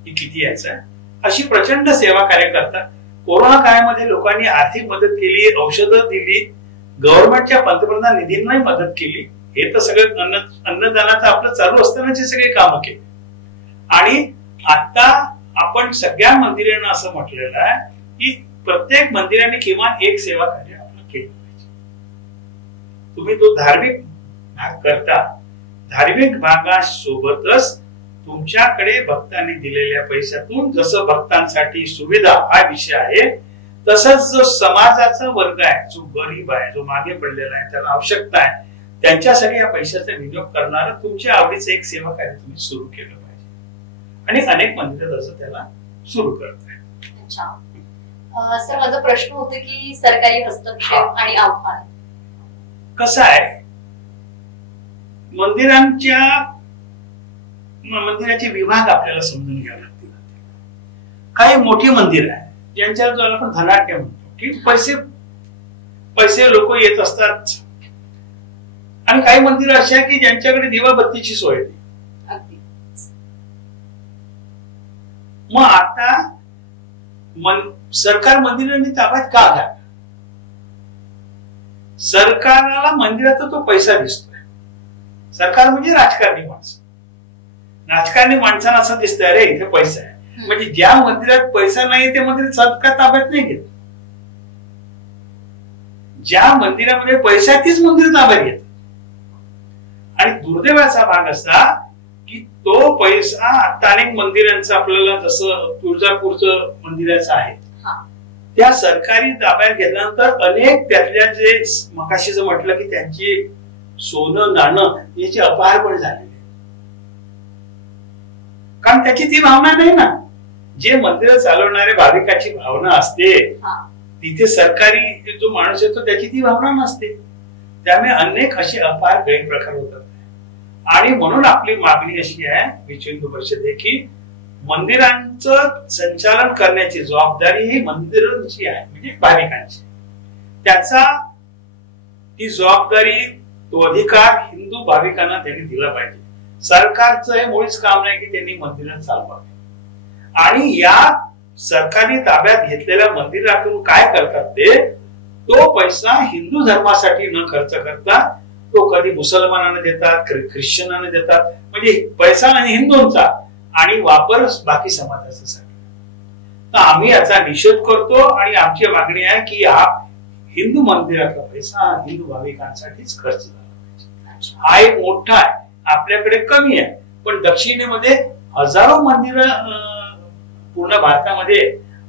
की किती यायचं आहे. अशी प्रचंड सेवा कार्य करतात. कोरोना काळामध्ये लोकांनी आर्थिक मदत केली, औषधं दिली, गव्हर्नमेंटच्या पंतप्रधान निधींनाही मदत केली. हे तर सगळं अन्नदानाचं आपलं चालू असतानाचे सगळे कामं केले. आणि आता आपण सगळ्या मंदिरांना असं म्हटलेलं आहे की प्रत्येक मंदिराने किमान एक सेवा कार्य आपलं केलं पाहिजे. तुम्ही तो धार्मिक भाग करता, धार्मिक भागासोबतच तुमच्याकडे भक्तांनी दिलेल्या पैशातून जसं भक्तांसाठी सुविधा हा विषय आहे, तसंच जो समाजाचा वर्ग आहे, जो गरीब आहे, जो मागे पडलेला आहे, त्याला आवश्यकता आहे, त्यांच्यासाठी या पैशाचा विनियोग करणारं तुमच्या आवडीचं एक सेवा कार्य तुम्ही सुरू केलं पाहिजे. आणि अनेक मंदिरं असं त्याला सुरू करत आहेत. अच्छा सर, माझा प्रश्न होता की सरकारी हस्तक्षेप आणि आव्हान कसं आहे. मंदिराचे विभाग आपल्याला समजून घ्यावे लागतील. काही मोठी मंदिर आहे ज्यांच्यावर आपण धनाढ्य म्हणतो की पैसे लोक येत असतात. आणि काही मंदिर अशी आहे की ज्यांच्याकडे दिवाबत्तीची सोय नाही. मग आता सरकार मंदिरांनी ताब्यात का घ्या. सरकारला मंदिराचा तो पैसा दिसतोय. सरकार म्हणजे राजकारणी माणसं. राजकारणी माणसांना असं दिसतंय अरे इथे पैसा आहे. म्हणजे ज्या मंदिरात पैसा नाही ते मंदिर सरकार ताब्यात नाही घेत. ज्या मंदिरामध्ये पैसा तीच मंदिर ताब्यात घेत. आणि दुर्दैवाचा भाग असा की तो पैसा आता अनेक मंदिरांचा आपल्याला जसं तुळजापूरचं मंदिराचं आहे त्या सरकारी ताब्यात घेतल्यानंतर अनेक त्यातल्या जे मगाशी जर म्हटलं की त्यांची सोनं नाणं याची अपहारपण झालेली आहे. कारण त्याची ती भावना नाही ना. जे मंदिर चालवणारे भाविकाची भावना असते तिथे सरकारी जो माणूस येतो त्याची ती भावना नसते. त्यामुळे अनेक असे अपहार गैरप्रकार होतात. आणि म्हणून आपली मागणी अशी आहे विश्व हिंदू परिषद की मंदिरांचं संचालन करण्याची जबाबदारी ही मंदिरांची आहे म्हणजे भाविकांची. त्याचा ती जबाबदारी तो अधिकार हिंदू भाविकांना त्यांनी दिला पाहिजे. सरकारचं हे मुळीच काम नाही की त्यांनी मंदिरं चालवावी. आणि या सरकारी ताब्यात घेतलेल्या मंदिरातून काय करतात ते तो पैसा हिंदू धर्मासाठी न खर्च करता तो कधी मुसलमानांना देतात ख्रिश्चनांना देतात. म्हणजे पैसा आणि हिंदूंचा आणि वापर बाकी समाजासाठी. तर आम्ही याचा निषेध करतो आणि आमची मागणी आहे की हा हिंदू मंदिरातला पैसा हिंदू भाविकांसाठीच खर्च झाला पाहिजे. हा एक मोठा आहे. आपल्याकडे कमी आहे पण दक्षिणेमध्ये हजारो मंदिरं पूर्ण भारतामध्ये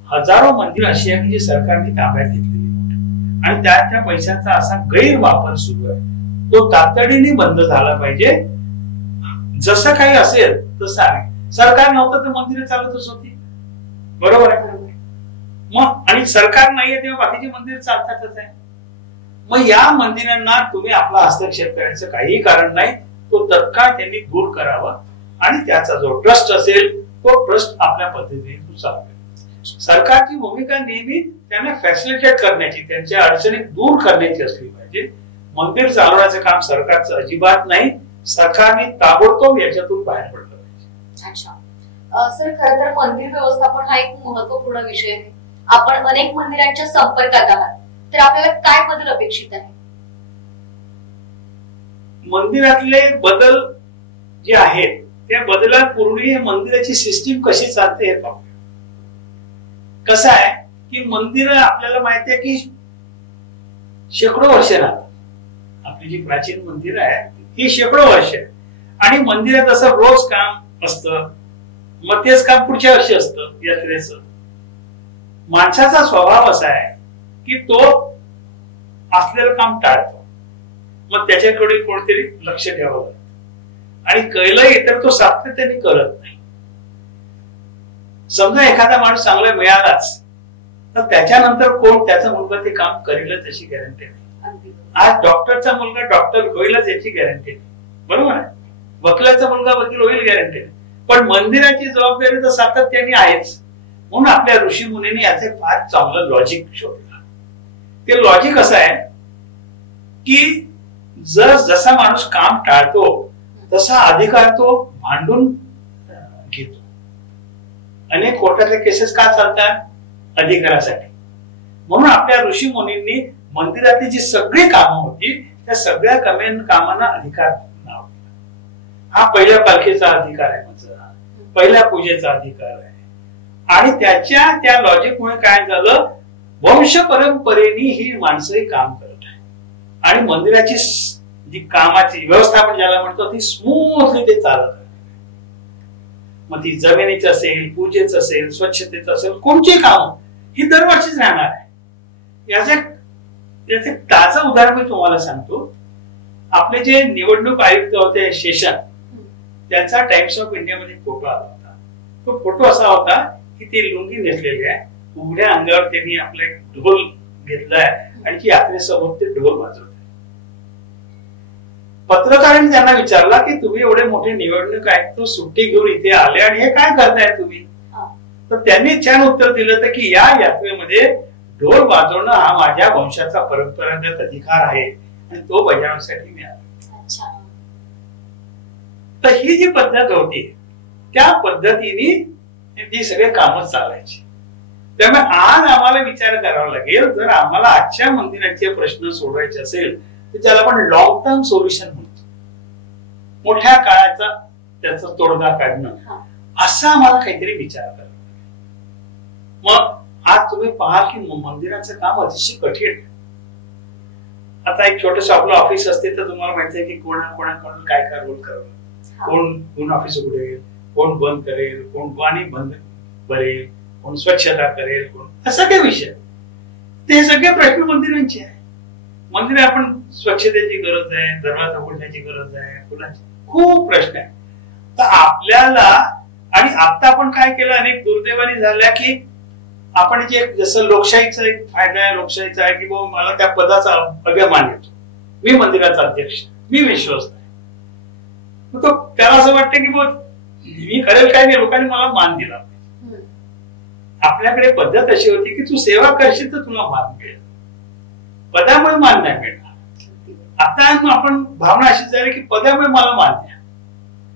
हजारो मंदिर अशी आहे की जी सरकारने ताब्यात घेतलेली आणि त्या पैशाचा असा गैरवापर सुरू आहे. तो तातडीने बंद झाला पाहिजे. जसं काही असेल तसं आहे. सरकार नव्हतं तर मंदिरं चालतच होती. बरोबर आहे मग. आणि सरकार नाहीये तेव्हा बाकीची मंदिर चालतातच आहे. मग या मंदिरांना तुम्ही आपला हस्तक्षेप करायचं काही कारण नाही. तो तत्काळ त्यांनी दूर करावा आणि त्याचा जो ट्रस्ट असेल तो ट्रस्ट आपल्या पद्धतीने चालवेल. सरकारची भूमिका नेहमी त्यांना फॅसिलिटेट करण्याची त्यांच्या अडचणी दूर करण्याची असली पाहिजे. मंदिर चालवण्याचं काम सरकारचं अजिबात नाही. सरकारने ताबडतोब याच्यातून बाहेर पडलं पाहिजे. अच्छा सर, खरं तर मंदिर व्यवस्थापन हा एक महत्वपूर्ण विषय आहे. आपण अनेक मंदिरांच्या संपर्कात आहात तर आपल्याला काय बदल अपेक्षित आहे? मंदिरातले बदल जे आहेत त्या बदलापूर्वी मंदिराची सिस्टीम कशी चालते हे पाहू. कसं आहे की मंदिर आपल्याला माहिती आहे की शेकडो वर्ष राहतात. आपली जी प्राचीन मंदिर आहे ही शेकडो वर्ष आहे आणि मंदिरात असं रोज काम असतं. मग तेच काम पुढच्या वर्षी असतं यात्रेचं. माणसाचा स्वभाव असा आहे की तो असलेलं काम टाळतो. मग त्याच्याकडे कोणतरी लक्ष ठेवावं लागतं आणि कळलंही तर तो सातत्याने करत नाही. समजा एखादा माणूस चांगला मिळालाच तर त्याच्यानंतर कोण त्याचा मुलगा ते काम करेलच याची गॅरंटी नाही. आज डॉक्टरचा मुलगा डॉक्टर होईलच याची गॅरंटी नाही. बरोबर आहे. वकिलाचा मुलगा वकील होईल गॅरंटी नाही. पण मंदिराची जबाबदारी तर सातत्याने आहेच. म्हणून आपल्या ऋषी मुनींनी याचे फार चांगलं लॉजिक शोधलं. ते लॉजिक असं आहे की जसा माणूस काम टाळतो तसा अधिकार तो भांडून घेतो. अनेक कोर्टातले केसेस का चालतात? अधिकारासाठी. म्हणून आपल्या ऋषी मुनींनी मंदिरातली जी सगळी कामं होती त्या सगळ्या कामांना अधिकार नाव. हा पहिल्या पालखीचा अधिकार आहे माझा, पहिल्या पूजेचा अधिकार आहे. आणि त्या लॉजिकमुळे काय झालं, वंश परंपरेने ही माणसं काम करत आहे आणि मंदिराची जी कामाची व्यवस्थापन ज्याला म्हणतो ती स्मूथली ते चालत आहे. मग ती जमिनीचं असेल, पूजेचं असेल, स्वच्छतेचं असेल, कोणची काम ही दरवर्षीच राहणार आहे. याचे ताजं उदाहरण मी तुम्हाला सांगतो. आपले जे निवडणूक आयुक्त होते शेषन, त्यांचा टाइम्स ऑफ इंडिया मध्ये फोटो आला होता. तो फोटो असा होता की ती लुंगी नेसलेली आहे, उघड्या अंगावर त्यांनी आपला एक ढोल घेतलाय आणि की यात्रेसमोर ते ढोल वाजवत. पत्रकारांनी त्यांना विचारला की तुम्ही एवढे मोठे निवडणूक आयुक्त सुट्टी घेऊन इथे आले आणि हे काय करताय तुम्ही? तर त्यांनी छान उत्तर दिलं की या यात्रेमध्ये ढोल वाजवणं हा माझ्या वंशाचा परंपरागत अधिकार आहे आणि तो बजावण्यासाठी मी आलो. तर ही जी पद्धत होती त्या पद्धतीने ती सगळे कामच चालायची. त्यामुळे आज आम्हाला विचार करावा लागेल, जर आम्हाला आजच्या मंदिराचे प्रश्न सोडवायचे असेल तर त्याला आपण लॉंग टर्म सोल्युशन म्हणतो. मोठ्या काळाचा त्याचा तोडगा काढणं, असा आम्हाला काहीतरी विचार करावा. मग आज तुम्ही पाहाल की मंदिराचं काम अतिशय कठीण आहे. आता एक छोटस आपलं ऑफिस असते तर तुम्हाला माहिती आहे की कोणाकडून काय काय रोल करावं, कोण ऑफिस उघडेल, कोण बंद करेल, कोण पाणी बंद करेल, कोण स्वच्छता करेल, कोण असा काय विषय. ते सगळे प्रश्न मंदिरांचे आहे. मंदिर आपण स्वच्छतेची गरज आहे, दरवाजा उघडण्याची गरज आहे, फुलांची खूप प्रश्न आहे. तर आपल्याला आणि आता आपण काय केलं, अनेक दुर्दैवाने झाल्या की आपण जे जसं लोकशाहीचा एक फायदा आहे, लोकशाहीचा आहे की बाबा मला त्या पदाचा अभिमान येतो, मी मंदिराचा अध्यक्ष, मी विश्वस्त आहे. मग तो त्याला असं वाटतं की मग मी करेल काय नाही, लोकांनी मला मान दिला. आपल्याकडे पद्धत अशी होती की तू सेवा करशील तर तुला मान मिळेल, पदामुळे मान नाही मिळणार. आता आपण भावना अशी झाली की पदामुळे मला मान द्या,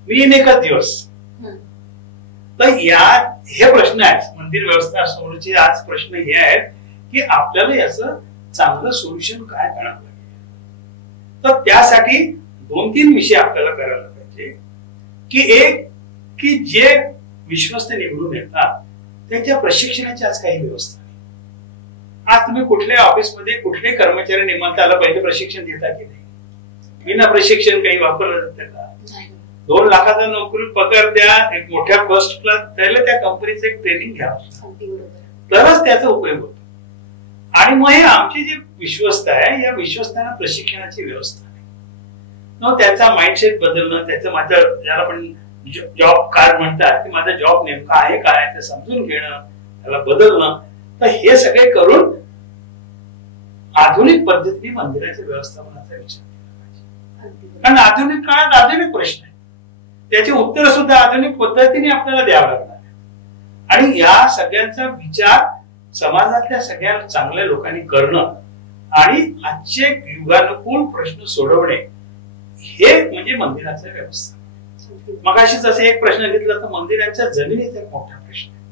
मी येईन एकच दिवस. तर हे प्रश्न आहेत मंदिर व्यवस्था समोरचे. आज प्रश्न हे आहेत की आपल्याला याचं चांगलं सोल्युशन काय करावं लागेल. तर त्यासाठी 2-3 विषय आपल्याला करायला पाहिजे की एक की जे विश्वस्त निवडून येतात त्यांच्या प्रशिक्षणाची आज काही व्यवस्था नाही. आज तुम्ही कुठल्या ऑफिसमध्ये कुठले कर्मचारी नेमण्याला पहिले प्रशिक्षण देता की नाही? विना प्रशिक्षण काही वापरलं जातं का? 2 लाखाचा नोकरी पगार द्या, एक मोठ्या फर्स्ट क्लास त्याला त्या कंपनीचं एक ट्रेनिंग घ्यावं, तरच त्याचा उपयोग होतो. आणि मग हे आमचे जे विश्वस्त आहे या विश्वस्तांना प्रशिक्षणाची व्यवस्था नाही. मग त्याचा माइंडसेट बदलणं, त्याचं माझं ज्याला पण जॉब कार्ड म्हणतात की माझा जॉब नेमका आहे काय ते समजून घेणं, त्याला बदलणं. तर हे सगळे करून आधुनिक पद्धतीने मंदिराच्या व्यवस्थापनाचा विचार केला पाहिजे. कारण आधुनिक काळात आधुनिक प्रश्न आहे, त्याची उत्तर सुद्धा आधुनिक पद्धतीने आपल्याला द्यावं लागणार. आणि या सगळ्यांचा विचार समाजातल्या सगळ्या चांगल्या लोकांनी करणं आणि आजचे युगानुकूल प्रश्न सोडवणे हे म्हणजे मंदिराचा व्यवस्था. मगाशी जसं एक प्रश्न घेतला तर मंदिराच्या जमिनीचा एक मोठा प्रश्न आहे.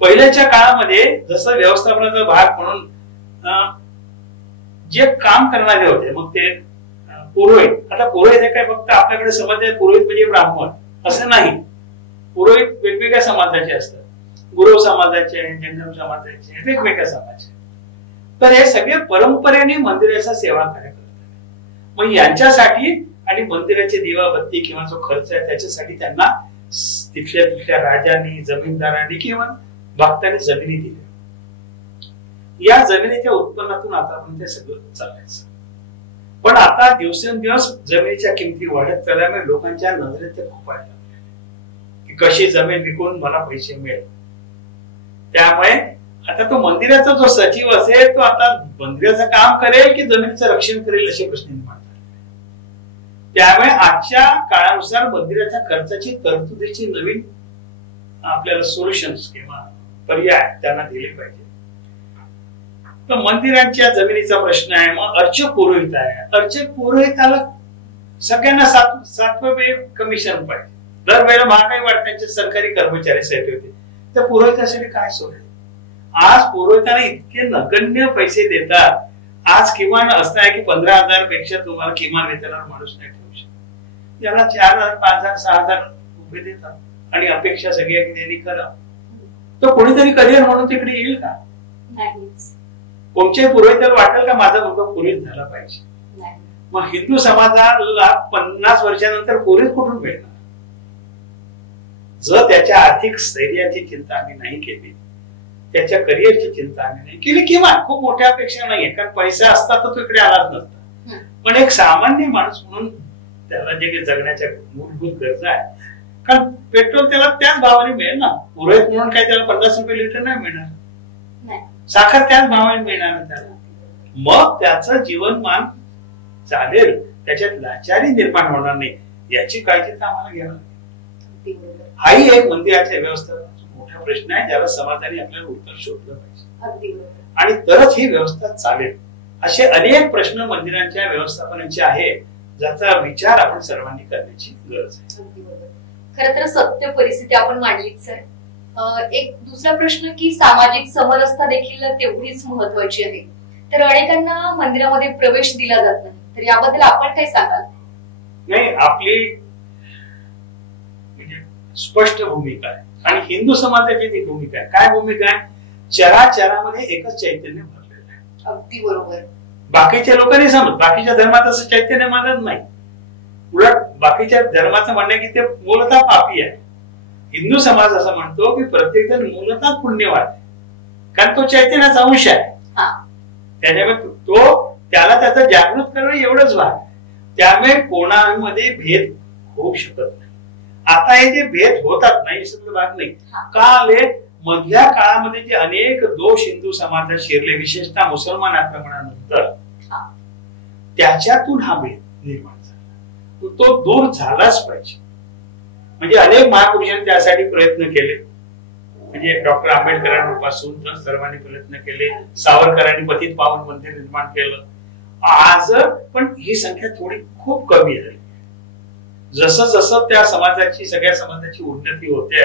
पहिल्याच्या काळामध्ये जसं व्यवस्थापनाचा भाग म्हणून जे काम करणारे होते, मग ते पुरोहित. आता पुरोहित हे काय फक्त आपल्याकडे समज आहे पुरोहित म्हणजे ब्राह्मण असं नाही. पुरोहित वेगवेगळ्या समाजाचे असतात, गुरव समाजाचे, जंगम समाजाचे, वेगवेगळ्या समाजाचे. तर हे सगळे परंपरेने मंदिराचा सेवा कार्य करतात. मग यांच्यासाठी आणि मंदिराचे दिवाबत्ती किंवा जो खर्च आहे त्याच्यासाठी त्यांना तिथल्या राजांनी, जमीनदारांनी किंवा भक्तांनी जमिनी दिल्या. या जमिनीच्या उत्पन्नातून आतापर्यंत सगळं चालायचं. पण आता दिवसेंदिवस जमिनीच्या किमती वाढत चालल्यामुळे लोकांच्या नजरेत ते खूप वाढत की कशी जमीन विकून मला पैसे मिळेल. त्यामुळे आता तो मंदिराचा जो सचिव असेल तो आता मंदिराचं काम करेल की जमिनीचं रक्षण करेल असे प्रश्न निर्माण. त्यामुळे आजच्या काळानुसार मंदिराच्या खर्चाची तरतुदीची नवीन आपल्याला सोल्युशन्स किंवा पर्याय त्यांना दिले पाहिजे. तर मंदिरांच्या जमिनीचा प्रश्न आहे. मग अर्चक पुरोहित आहे. अर्चक पुरोहिताला सगळ्यांना 7वे कमिशन पाहिजे. दरवेळेला महागाई वाढण्याचे सरकारी कर्मचारी साठी होते, त्या पुरोहितासाठी काय सोय? आज पुरोहितांना इतके नगण्य पैसे देतात. आज किमान असं आहे की 15,000 पेक्षा तुम्हाला किमान वेतनावर माणूस नाही ठेवू शकत. याला 4,000, 5,000, 6,000 रुपये देतात आणि अपेक्षा सगळी आहे की त्यांनी करा. तो कोणीतरी करिअर म्हणून तिकडे येईल का? कोणत्याही पुरोहिताला वाटेल का माझा मुलगा पुरोहित झाला पाहिजे? मग हिंदू समाजाला 50 वर्षानंतर पुरोहित कुठून मिळणार? जर त्याच्या आर्थिक स्थैर्याची चिंता आम्ही नाही केली, त्याच्या करिअरची चिंता आम्ही नाही केली, किंवा खूप मोठ्या अपेक्षा नाहीये, कारण पैसा असता तर तो इकडे आलाच नसता. पण एक सामान्य माणूस म्हणून त्याला जे जगण्याच्या मूलभूत गरजा आहे, कारण पेट्रोल त्याला त्याच भावाने मिळेल ना. पुरोहित म्हणून काय त्याला 50 रुपये लिटर नाही मिळणार, साखर त्याच भावाने मिळणार ना त्याला. मग त्याचं जीवनमान चालेल, त्याच्यात लाचारी निर्माण होणार नाही याची काळजी तर आम्हाला घ्यावी लागेल. हाही एक मंदिराच्या व्यवस्थेचा मोठा प्रश्न आहे, ज्याला समाजाने आपल्याला उत्तर शोधलं पाहिजे आणि तरच ही व्यवस्था चालेल. असे अनेक प्रश्न मंदिरांच्या व्यवस्थापनाचे आहे, ज्याचा विचार आपण सर्वांनी करण्याची गरज आहे. खरं तर सत्य परिस्थिती आपण मांडलीच सर. एक दुसरा प्रश्न की सामाजिक समरसता देखील तेवढीच महत्वाची आहे. तर अनेकांना मंदिरामध्ये प्रवेश दिला जात नाही, तर याबद्दल आपण काय सांगाल? नाही, आपली म्हणजे स्पष्ट भूमिका आहे आणि हिंदू समाजाची ती भूमिका आहे. काय भूमिका आहे? चराचरामध्ये एकच चैतन्य भरलेलं आहे. अगदी बरोबर. बाकीच्या लोकांनी समज, बाकीच्या धर्मात असं चैतन्य मानत नाही. उलट बाकीच्या धर्माचं म्हणणं की ते मूलतः पापी आहे. हिंदू समाज असं म्हणतो की प्रत्येक जण मूलतः पुण्यवान आहे, कारण तो चैतन्याचा अंश आहे. त्याच्यामुळे त्याला त्याचं जागृत करणं एवढंच भाग. त्यामुळे कोणामध्ये भेद होऊ शकत नाही. आता हे जे भेद होतात नाही याच्यातला भाग नाही. का आले? मधल्या काळामध्ये जे अनेक दोष हिंदू समाजात शिरले, विशेषतः मुसलमान आक्रमणानंतर, त्याच्यातून हा भेद निर्माण झाला. तो दूर झालाच पाहिजे. म्हणजे अनेक महापुरुषांनी त्यासाठी प्रयत्न केले. म्हणजे डॉक्टर आंबेडकरांपासून तर सर्वांनी प्रयत्न केले. सावरकरांनी पतित पावन मंदिर निर्माण केलं. आज पण ही संख्या थोडी खूप कमी झाली. जसं जसं त्या समाजाची, सगळ्या समाजाची उन्नती होते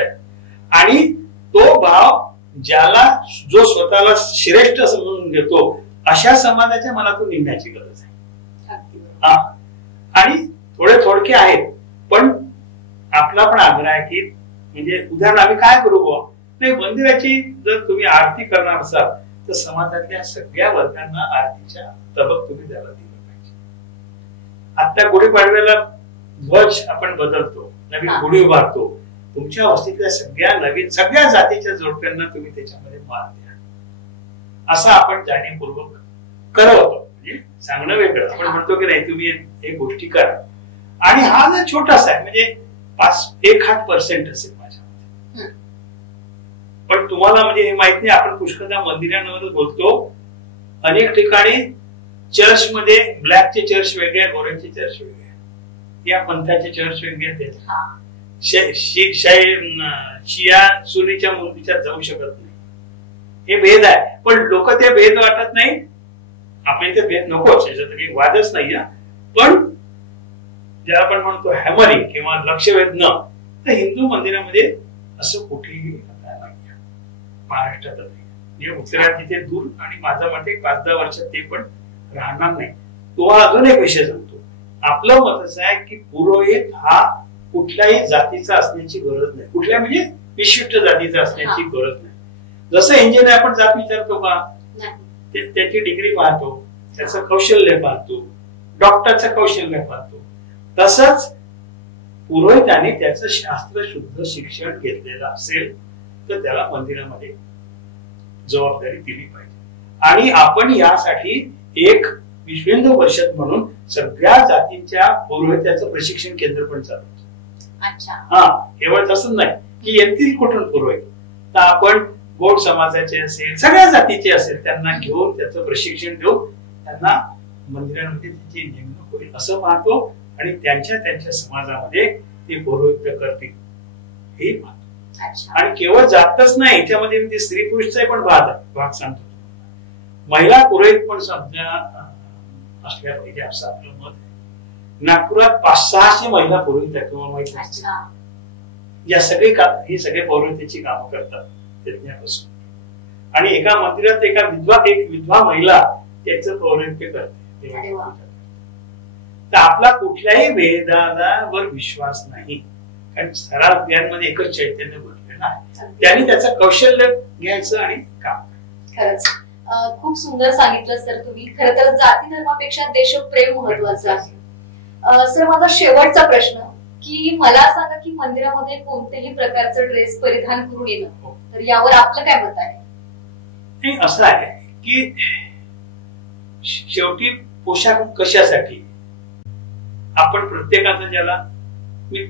आणि तो भाव ज्याला जो स्वतःला श्रेष्ठ समजून घेतो अशा समाजाच्या मनातून निघण्याची गरज आहे. आणि थोडके आहेत, पण आपला पण आग्रह आहे की म्हणजे उदाहरण आम्ही काय करू बुवा, नाही मंदिराची जर तुम्ही आरती करणार असाल तर समाजातल्या सगळ्या वर्गांना आरतीच्या तबक तुम्ही द्यायला दिलं पाहिजे. आता गुढीपाडव्याला ध्वज आपण बदलतो, नवीन गुढी उभारतो. तुमच्या वस्तीतल्या सगळ्या जातीच्या जोडप्यांना तुम्ही त्याच्यामध्ये मान द्या, असं आपण जाणीवपूर्वक करतो. म्हणजे सांगणं वेगळं, आपण म्हणतो की नाही तुम्ही हे गोष्टी करा. आणि हा जर छोटासा आहे, म्हणजे 1% असेल माझ्यामध्ये, पण तुम्हाला म्हणजे हे माहित नाही. आपण पुष्कळदा मंदिरांवर बोलतो, अनेक ठिकाणी चर्चमध्ये ब्लॅकचे चर्च वेगळे, गोऱ्यांचे चर्च वेगळे, या पंथाचे चर्च वेगळे. शिया सुनीच्या मूर्तीच्यात जाऊ शकत नाही, हे भेद आहे. पण लोक ते भेद वाटत नाही. आपल्या इथे भेद नकोच, याच्यात काही वादच नाही. पण ज्याला आपण म्हणतो हॅमरिंग किंवा लक्ष वेधणं, तर हिंदू मंदिरामध्ये असं कुठेही महाराष्ट्रात नाही. उत्तरात तिथे दूर, आणि माझं मते 5-10 वर्षात ते पण राहणार नाही. तुम्हाला अजून एक विषय सांगतो. आपलं मत असं आहे की पुरोहित हा कुठल्याही जातीचा असण्याची गरज नाही, कुठल्या म्हणजे विशिष्ट जातीचा असण्याची गरज नाही. जसं इंजिनियर आपण जात विचारतो का, त्याची डिग्री पाहतो, त्याचं कौशल्य पाहतो, डॉक्टरचं कौशल्य पाहतो, तसंच पुरोहिताने त्याचं शास्त्र शुद्ध शिक्षण घेतलेलं असेल तर त्याला मंदिरामध्ये जबाबदारी दिली पाहिजे. आणि आपण यासाठी एक विश्व हिंदू परिषद म्हणून सगळ्या जातीच्या पुरोहिताचं प्रशिक्षण केंद्र पण चालवतो. केवळ तसंच नाही की येतील कुठून पुरोहित, तर आपण गोड समाजाचे असेल, सगळ्या जातीचे असेल, त्यांना घेऊन त्याचं प्रशिक्षण देऊन त्यांना मंदिरांमध्ये त्याची नेमणूक होईल असं पाहतो. आणि त्यांच्या समाजामध्ये ते पौरोहित्य करतील हे पाहतो. आणि केवळ जातच नाही, त्यामध्ये मी स्त्री पुरुषचा पण भाग सांगतो. महिला पुरोहित पण समजा असल्या पाहिजे असं आपलं मत आहे. नागपुरात 500-600 महिला पुरोहित आहेत किंवा महिला या हे सगळे पौरोहित्याची कामं करतात त्यापासून. आणि एका मंदिरात एक विधवा महिला त्याचं पौरोहित्य करते. तर आपला कुठल्याही भेदावर विश्वास नाही, कारण सगळ्या ज्ञानमध्ये एकच चैतन्य भरलेलं आहे. त्यांनी त्याचं कौशल्य घ्यायचं आणि काम. खरंच खूप सुंदर सांगितलं सर तुम्ही. खरं तर जाती धर्मापेक्षा देशप्रेम महत्वाचं आहे. सर माझा शेवटचा प्रश्न की मला सांगा की मंदिरामध्ये कोणत्याही प्रकारचं ड्रेस परिधान करून येणं, तर यावर आपलं काय मत आहे? असं आहे की शेवटी पोशाख कशासाठी, आपण प्रत्येकाचा, ज्याला मी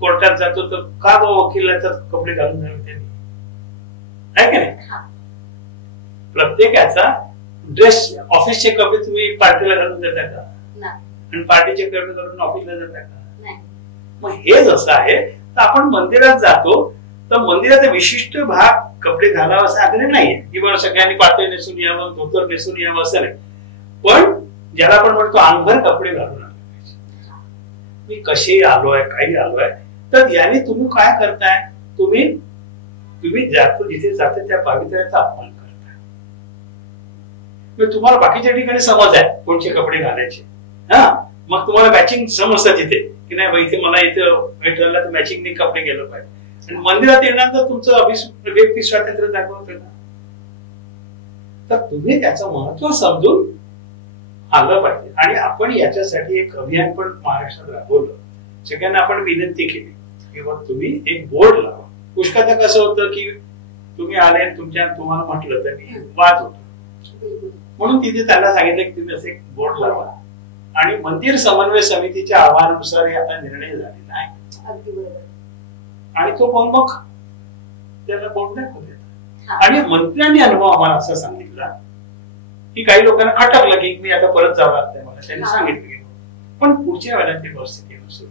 कोर्टात जातो तर का वकिलाचा कपडे घालून जावे त्यांनी, आहे की नाही? प्रत्येकाचा ड्रेस, ऑफिसचे कपडे तुम्ही पार्टीला घालून जाता का? आणि पार्टीचे कपडे घालून ऑफिसला जाता का? मग हे जसं आहे, तर आपण मंदिरात जातो तर मंदिराचा विशिष्ट भाग कपडे घालावा असं आग्रह नाहीये किंवा सगळ्यांनी पातळ नेसून यावं, धोतर नेसून यावं असं नाही. पण ज्याला आपण म्हणतो अंगभर कपडे घालून आले पाहिजे. मी कसे आलोय, काही आलोय, तर याने तुम्ही काय करताय, तुम्ही जातो जिथे जाते त्या पावित्र्याचा अपमान करताय. तुम्हाला बाकीच्या ठिकाणी समज आहे कोणते कपडे घालायचे, मग तुम्हाला मॅचिंग समजतं तिथे की नाही, इथे मला इथे भेटला तर मॅचिंगने कपडे गेलं पाहिजे. आणि मंदिरात येण्यानंतर तुमचं व्यक्ती स्वातंत्र्य दाखवतं ना, तर तुम्ही त्याचं महत्व समजून आलं पाहिजे. आणि आपण याच्यासाठी एक अभियान पण महाराष्ट्रात राबवलं. सगळ्यांना आपण विनंती केली की तुम्ही एक बोर्ड लावा. पुष्कळदा कसं होतं की तुम्ही आले तुम्हाला म्हटलं तर वाद होतो, म्हणून तिथे त्यांना सांगितलं की तुम्ही असं एक बोर्ड लावा. आणि मंदिर समन्वय समितीच्या आव्हानानुसार हे आता निर्णय झालेला आहे. आणि तो पाहून मग त्याला बोर्ड दाखवत. आणि मंत्र्यांनी अनुभव आम्हाला असा सांगितला की काही लोकांना खटकलं की मी आता परत जावं लागतंय मला. त्यांनी सांगितलं की पण पुढच्या वेळेला ते व्यवस्थित येणं सुरू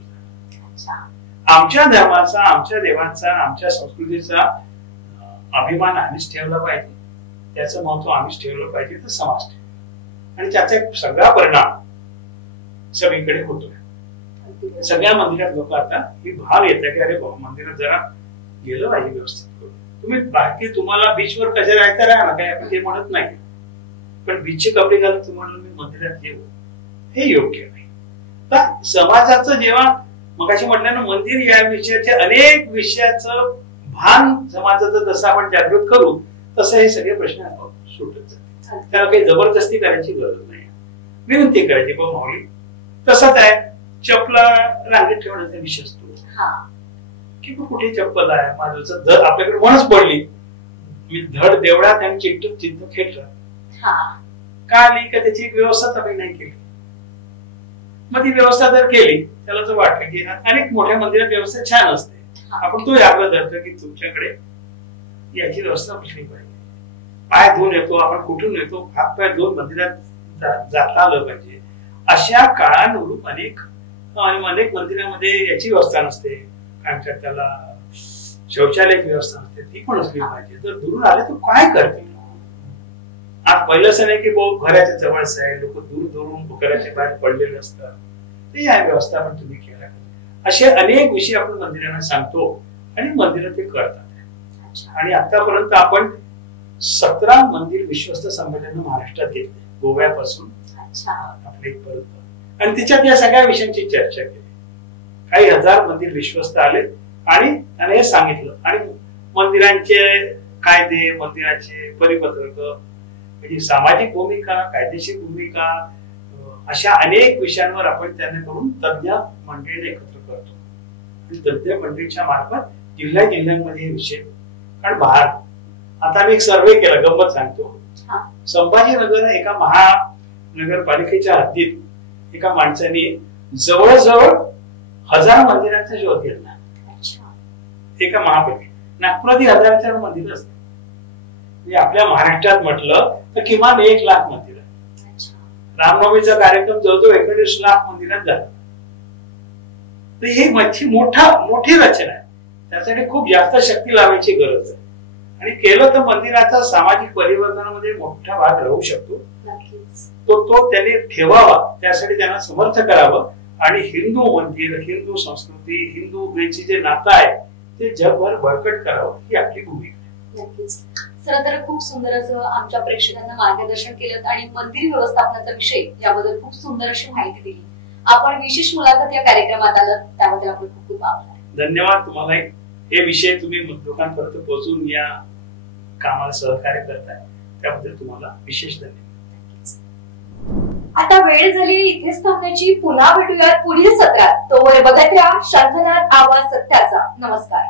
झालं. आमच्या धर्माचा, आमच्या देवांचा, आमच्या संस्कृतीचा अभिमान आम्हीच ठेवला पाहिजे, त्याचं महत्व आम्हीच ठेवलं पाहिजे, तर समाज ठेवला. आणि त्याचा एक सगळा परिणाम सगळीकडे होतोय. सगळ्या मंदिरात लोक आता ही भाव येतात की अरे मंदिरात जरा गेलं पाहिजे व्यवस्थित करून. तुम्ही बाकी तुम्हाला बीचवर कसे राहायचं राहा ना, काय आपण ते म्हणत नाही, पण बीचचे कपडे घालून तुम्हाला मी मंदिरात येऊ हे योग्य नाही. तर समाजाचं जेव्हा मगाशी म्हटल्यानं मंदिर या विषयाचे अनेक विषयाचं भान समाजाचं जसं आपण जागृत करू तसं हे सगळे प्रश्न सुटत जातात. त्याला काही जबरदस्ती करायची गरज नाही, विनंती करायची. पण माऊली तसंच आहे, चपला रांगेत ठेवण्याचा विषय असतो की कुठे चप्पल आहे माझं, जर आपल्याकडे म्हणच पडली मी धड देवळात आणि चित्त खेटलं का आली का त्याची एक व्यवस्था आम्ही नाही केली. मग ती व्यवस्था जर केली त्याला तर वाटलं की अनेक मोठ्या मंदिरात व्यवस्था छान असते, आपण तो आपलं धरतो की तुमच्याकडे याची व्यवस्था असली पाहिजे. पाय धुवून येतो आपण, कुठून येतो हात पाय धुवून मंदिरात जाता आलं पाहिजे. अशा काळानुरूप अनेक मंदिरामध्ये याची व्यवस्था नसते, काय म्हणतात त्याला शौचालयाची व्यवस्था नसते, ती पण असली पाहिजे. जर दुरून आले तर काय करतील. आज पहिलं असं नाही की घराच्या जवळच आहे, लोक दूर दूरून घराच्या बाहेर पडलेले असतात, ते या व्यवस्था पण तुम्ही केल्या. असे अनेक विषय आपण मंदिरांना सांगतो आणि मंदिरं ते करतात. आणि आतापर्यंत आपण 17 मंदिर विश्वस्त संमेलन महाराष्ट्रात घेतले, गोव्यापासून आपल्या इथपर्यंत. आणि त्याच्यात या सगळ्या विषयांची चर्चा केली. काही हजार मंदिर विश्वस्त आले आणि त्याने हे सांगितलं. आणि मंदिरांचे कायदे, मंदिराचे परिपत्रक, म्हणजे सामाजिक भूमिका, कायदेशीर भूमिका, अशा अनेक विषयांवर आपण त्यांना करून तज्ञ मंडळीने एकत्र करतो. आणि तज्ञ मंडळीच्या मार्फत जिल्ह्यामध्ये हे विषय, कारण आता मी एक सर्वे केला, गंमत सांगतो. संभाजीनगर एका महानगरपालिकेच्या हद्दीत एका माणसाने जवळजवळ 1000 मंदिरांचा शोध घेतला. एका महापालिकेत नागपुरात 1000 मंदिर असतात. आपल्या महाराष्ट्रात म्हटलं तर किमान 1 लाख मंदिर. रामनवमीचा कार्यक्रम जवळजवळ 21 लाख मंदिरात झाला. तर ही मोठी रचना आहे, त्यासाठी खूप जास्त शक्ती लावायची गरज आहे. आणि केलं तर मंदिराचा सामाजिक परिवर्तनामध्ये मोठा भाग राहू शकतो. तो त्यांनी ठेवावा, त्यासाठी त्यांना समर्थ करावं. आणि हिंदू मंदिर, हिंदू संस्कृती, हिंदू यांची जे नातं आहे ते जगभर बळकट करावं, ही आपली भूमिका आहे. नक्कीच सर, तर खूप सुंदर असं आमच्या प्रेक्षकांना मार्गदर्शन केलं आणि मंदिर व्यवस्थापनाचा विषय याबद्दल खूप सुंदर अशी माहिती दिली. आपण विशेष मुलाखत या कार्यक्रमात आलात त्याबद्दल आपण खूप खूप आभार. धन्यवाद तुम्हाला. हे विषय तुम्ही लोकांपर्यंत पोहोचून या कामाला सहकार्य करताय त्याबद्दल तुम्हाला विशेष धन्यवाद. आता वेळ झाली इथेच थांबण्याची. पुन्हा भेटूयात पुढील सत्रात. तोवर बघत राहा शंखनाद आवाज सत्याचा. नमस्कार.